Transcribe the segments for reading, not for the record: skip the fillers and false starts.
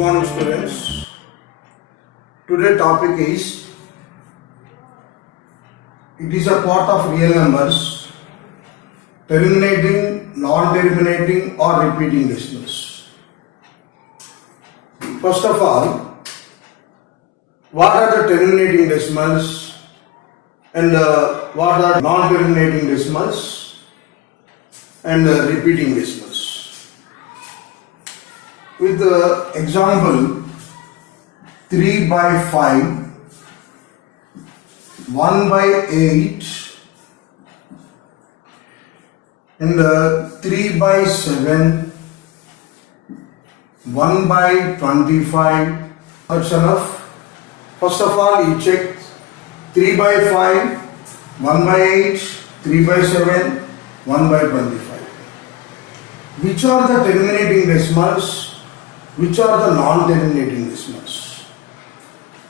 morning students. Today topic is it is a part of real numbers, terminating, non-terminating or repeating decimals. First of all, what are the terminating decimals and what are non-terminating decimals and repeating decimals? With the example 3 by 5, 1 by 8 and 3 by 7, 1 by 25, that's enough. First of all, you check 3 by 5, 1 by 8, 3 by 7, 1 by 25. Which are the terminating decimals? Which are the non-terminating decimals?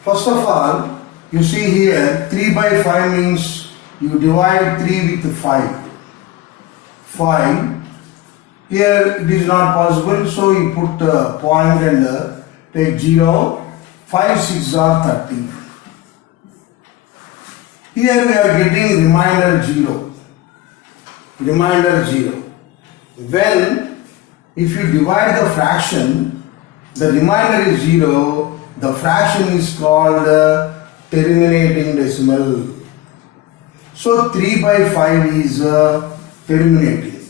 First of all, you see here 3 by 5 means you divide 3 with 5. 5. Here it is not possible, so you put a point and take 0. 5 6 are 30. Here we are getting remainder 0. Remainder 0. When if you divide the fraction, the remainder is 0, the fraction is called terminating decimal. So 3 by 5 is terminating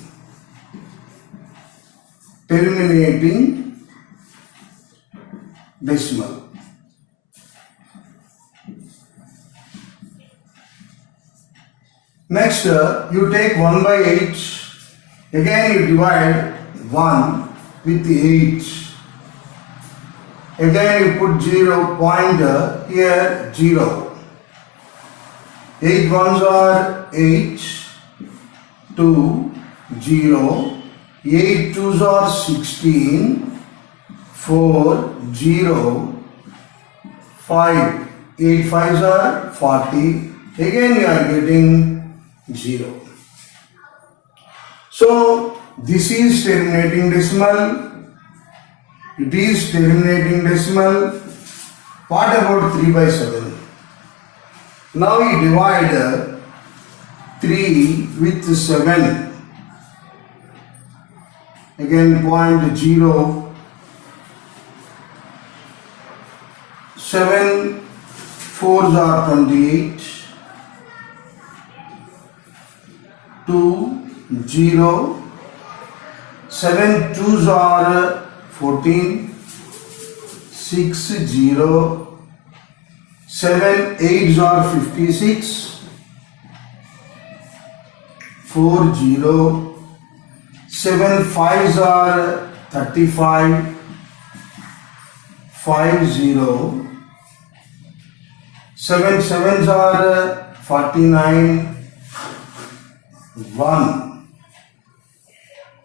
decimal. Next, you take 1 by 8, again you divide 1 with 8. Again you put 0 pointer, here 0. 8 ones are 8, 2, 0. 8 twos are 16, 4, 0, 5. 8 fives are 40. Again you are getting 0. So this is terminating decimal. It is terminating decimal. What about 3 by 7? Now you divide 3 with 7. Again point 0. 7 fours are 28. 2, 0. 7 twos are 14, 6, 0, 7 8s are 56, 4, 0, 7 5s are 35, 5, 0, 7 7s are 49, 1.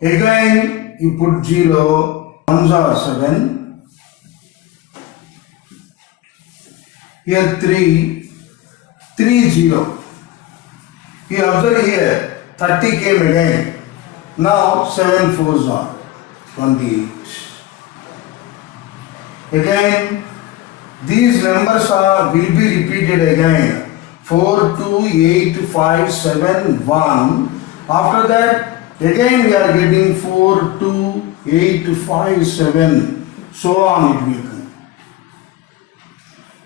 Again you put 0. 1s are 7. Here 3, 3, 0. You observe here 30 came again. Now 7 4s are 28. Again these numbers will be repeated again. 4, 2, 8, 5, 7, 1. After that again we are getting 4, 2, 8, 5, 7. So on it will come.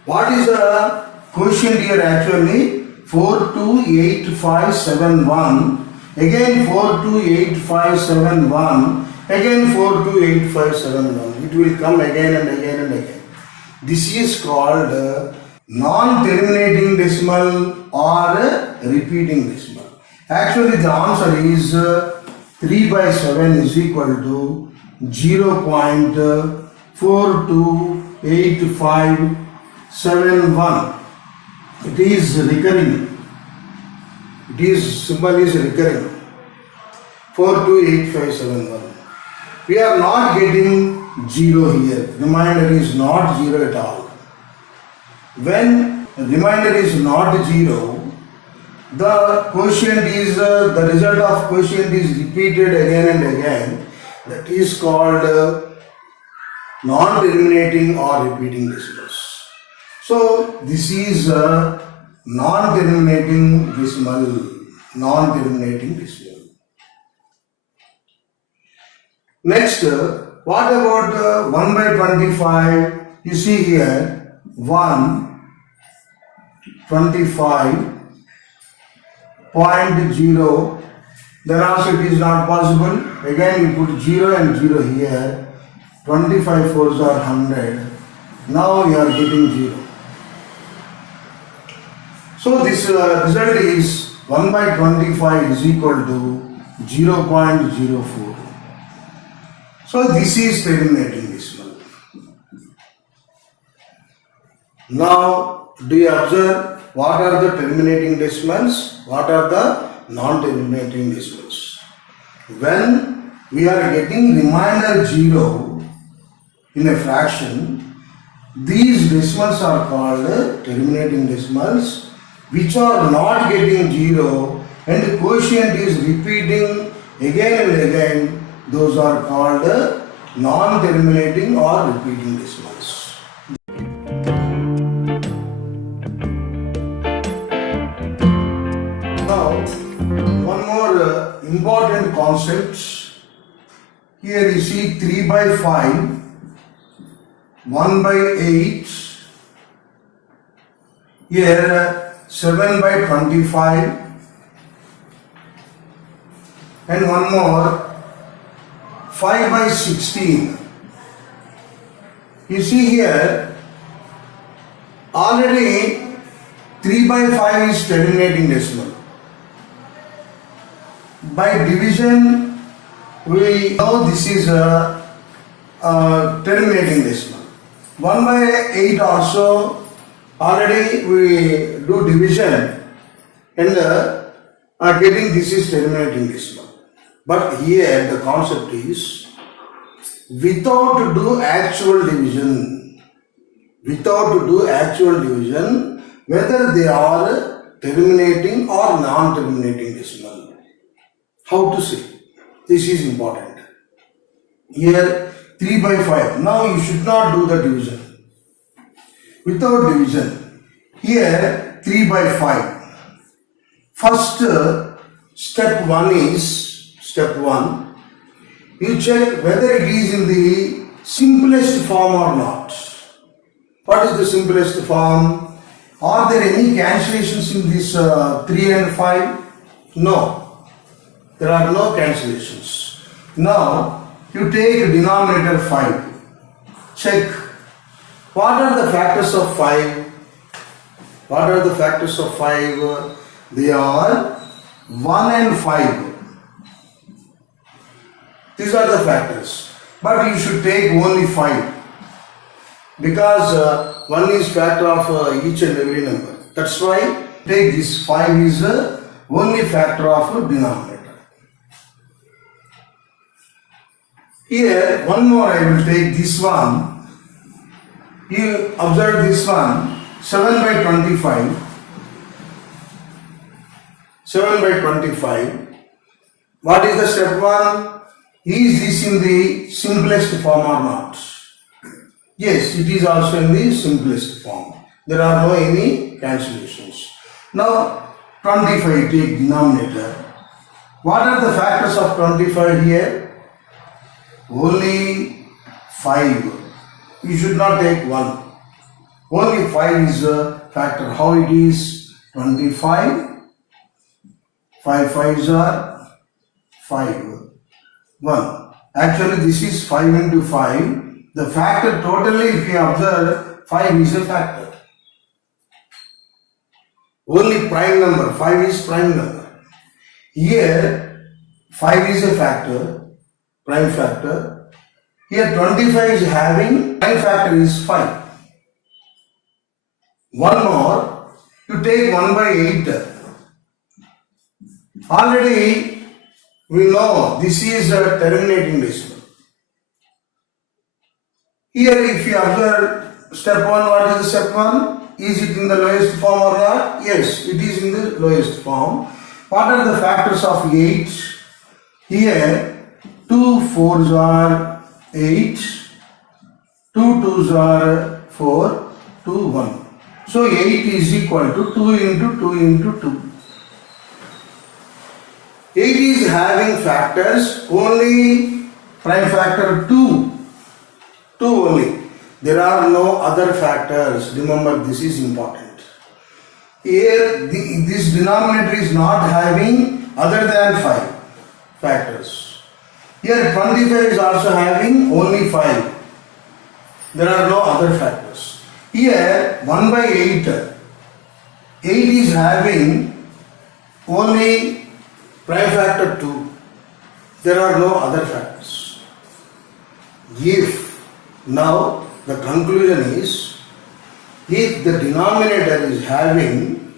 What is the quotient here actually? 4, 2, 8, 5, 7, 1. Again 4, 2, 8, 5, 7, 1. Again 4, 2, 8, 5, 7, 1. It will come again and again and again. This is called non-terminating decimal or repeating decimal. Actually the answer is 3 by 7 is equal to 0.428571. It is recurring. It is symbol is recurring. 428571. We are not getting 0 here. Remainder is not 0 at all. When remainder is not 0, the quotient is the result of quotient is repeated again and again. That is called non-terminating or repeating decimals. So this is a non-terminating decimal. Non-terminating decimal. Next, what about 1 by 25? You see here 125.0. Then also it is not possible. Again you put 0 and 0 here. 25 fours are 100. Now you are getting 0. So this result is 1 by 25 is equal to 0.04. So this is terminating decimal. Now do you observe what are the terminating decimals? What are the non-terminating decimals? When we are getting remainder 0 in a fraction, these decimals are called terminating decimals, which are not getting 0 and the quotient is repeating again and again. Those are called non-terminating or repeating decimals. Now, one more important concept. Here you see 3 by 5, 1 by 8, here 7 by 25, and one more 5 by 16. You see here, already 3 by 5 is terminating decimal. By division, we know this is a terminating decimal. 1 by 8 also, already we do division and are getting this is terminating decimal. But here the concept is without do actual division, whether they are terminating or non-terminating decimal. How to say? This is important. Here 3 by 5. Now you should not do the division. Without division. Here 3 by 5. First step 1 is you check whether it is in the simplest form or not. What is the simplest form? Are there any cancellations in this 3 and 5? No. There are no cancellations. Now you take denominator 5. Check. What are the factors of 5? What are the factors of 5? They are 1 and 5. These are the factors. But you should take only 5. Because 1 is factor of each and every number. That's why take this 5 is only factor of denominator. Here one more I will take this one. You observe this one, 7 by 25. 7 by 25. What is the step 1? Is this in the simplest form or not? Yes, it is also in the simplest form. There are no any cancellations. Now 25 take denominator. What are the factors of 25 here? Only 5. You should not take 1. Only 5 is a factor. How it is? 25. 5 5s are 5. 1. Actually this is 5 into 5. The factor totally, if you observe, 5 is a factor. Only prime number. 5 is prime number. Here 5 is a factor, prime factor. Here 25 is having prime factor is 5. One more, you take 1 by 8. Already we know this is a terminating decimal. Here if you observe step 1, what is the step 1? Is it in the lowest form or not? Yes, it is in the lowest form. What are the factors of 8? Here 2 4s are 8. 2 twos are 4, 2, 1. So 8 is equal to 2 into 2 into 2. 8 is having factors only prime factor 2. 2 only. There are no other factors. Remember, this is important. Here this denominator is not having other than 5 factors. Here 25 is also having only 5. There are no other factors. Here 1 by 8. 8 is having only prime factor 2. There are no other factors. If now the conclusion is, if the denominator is having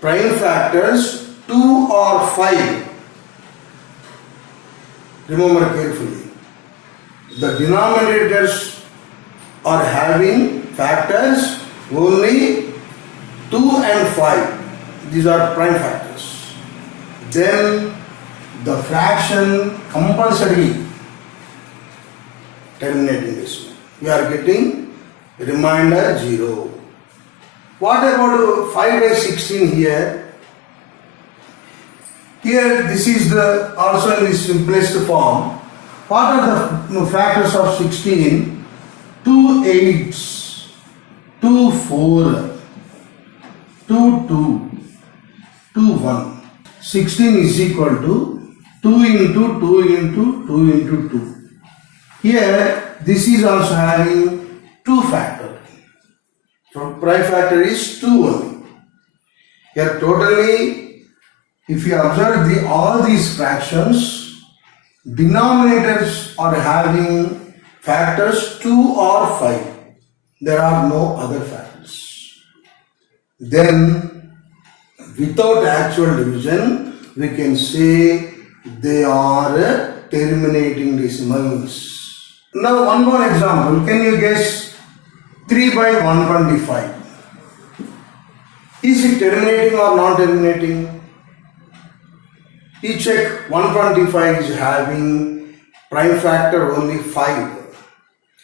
prime factors 2 or 5, remember carefully, the denominators are having factors only 2 and 5. These are prime factors. Then the fraction compulsory terminating decimal. We are getting remainder 0. What about 5 by 16 here? Here this is the also in the simplest form. What are the factors of 16? 2 8s, 2 4, 2 2, 2 1. 16 is equal to 2 into 2 into 2 into 2. Here this is also having 2 factors. So prime factor is 2 only. Here totally, if you observe all these fractions, denominators are having factors 2 or 5. There are no other factors. Then without actual division, we can say they are terminating decimals. Now one more example. Can you guess 3 by 125? Is it terminating or non-terminating? You check, 125 is having prime factor only 5.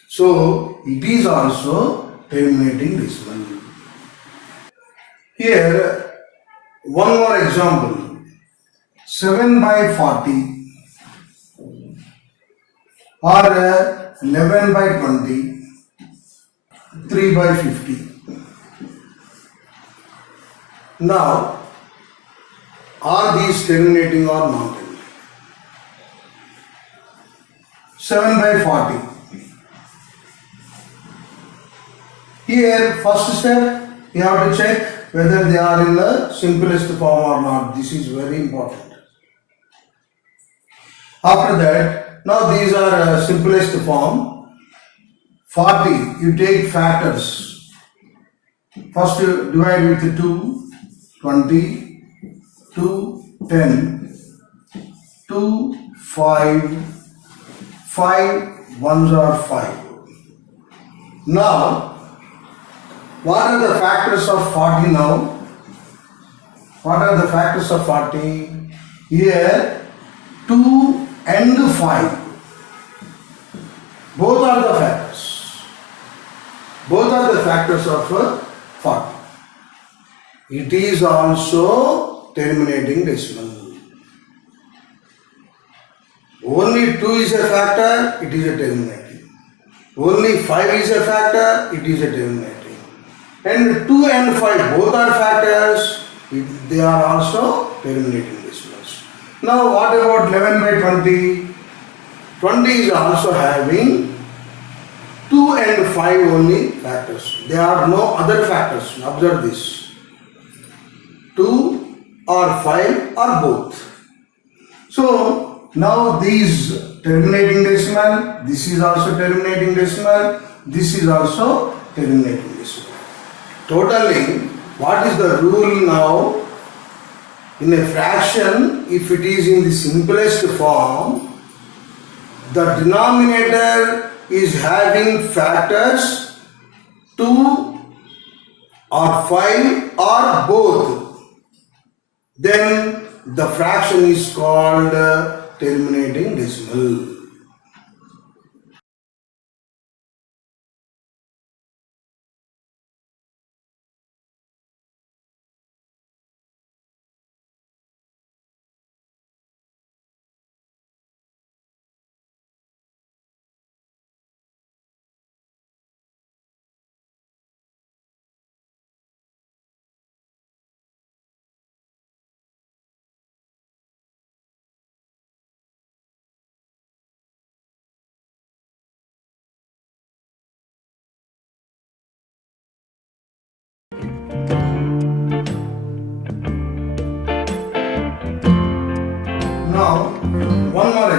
So it is also terminating decimal. Here one more example. 7 by 40 or 11 by 20. 3 by 50. Now, are these terminating or non-terminating? 7 by 40. Here, first step, you have to check whether they are in the simplest form or not. This is very important. After that, now these are simplest form. 40, you take factors. First you divide with 2, 20, 2, 10, 2, 5, 5 ones are 5. Now, what are the factors of 40 now? What are the factors of 40? Here, 2 and 5. Both are the factors. Both are the factors of 40. It is also terminating decimal. Only 2 is a factor, it is a terminating. Only 5 is a factor, it is a terminating. And 2 and 5 both are factors, they are also terminating decimals. Now what about 11 by 20? 20 is also having 2 and 5 only factors. There are no other factors. Observe this. 2 or 5 or both. So now these terminating decimal, this is also terminating decimal, this is also terminating decimal. Totally, what is the rule now? In a fraction, if it is in the simplest form, the denominator is having factors 2 or 5 or both. Then the fraction is called terminating decimal.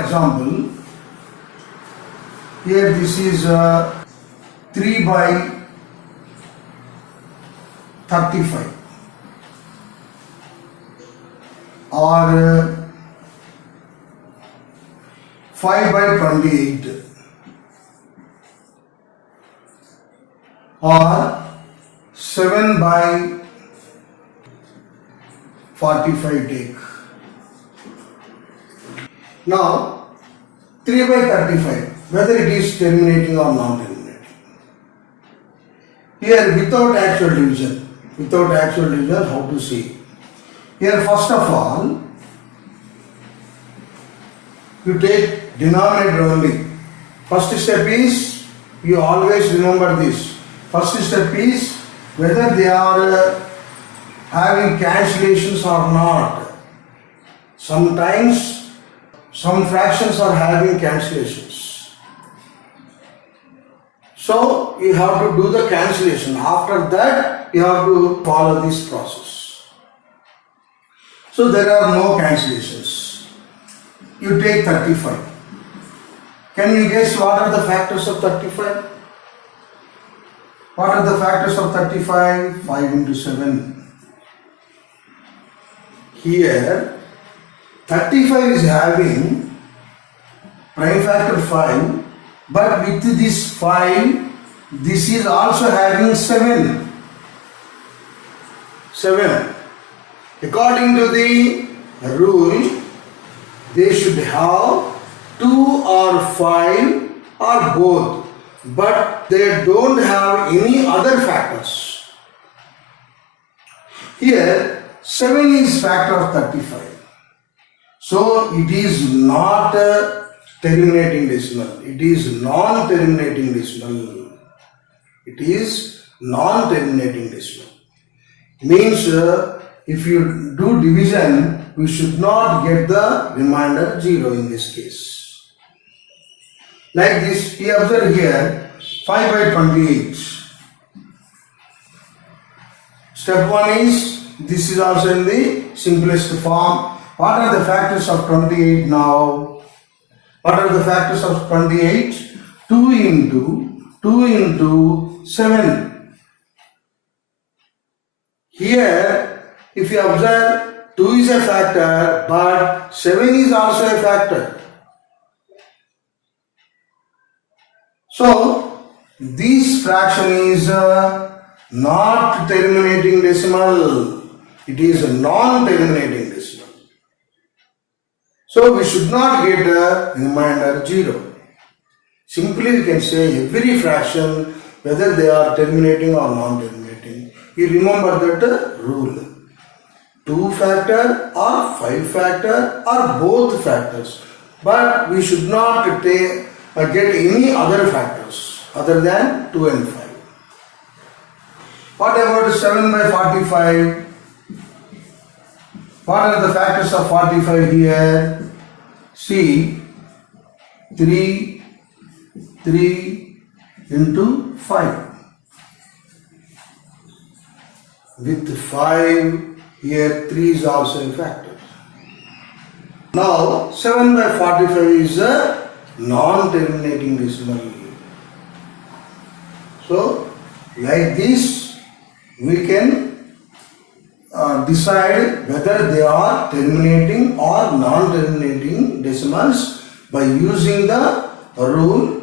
example, here this is 3 by 35 or 5 by 28 or 7 by 45 take. Now 3 by 35, whether it is terminating or non-terminating. Here without actual division, how to see? Here first of all, you take denominator only. First step is, you always remember this. First step is whether they are having cancellations or not. Sometimes some fractions are having cancellations. So you have to do the cancellation. After that you have to follow this process. So there are no cancellations. You take 35. Can you guess what are the factors of 35? What are the factors of 35? 5 into 7. Here 35 is having prime factor 5, but with this 5, this is also having 7. According to the rule, they should have 2 or 5 or both, but they don't have any other factors. Here 7 is factor of 35. So it is not a terminating decimal. It is non-terminating decimal. It is non-terminating decimal. Means if you do division, we should not get the remainder 0 in this case. Like this, we observe here 5 by 28. Step 1 is, this is also in the simplest form. What are the factors of 28 now? What are the factors of 28? 2 into 7. Here, if you observe, 2 is a factor, but 7 is also a factor. So, this fraction is not terminating decimal. It is a non-terminating decimal. So we should not get a remainder 0. Simply we can say every fraction, whether they are terminating or non-terminating. You remember that rule. 2 factor or 5 factor or both factors. But we should not get any other factors other than 2 and 5. What about 7 by 45? What are the factors of 45 here? See, 3 into 5. With 5, here 3 is also a factor. Now, 7 by 45 is a non-terminating decimal. So, like this, we can decide whether they are terminating or non-terminating decimals by using the rule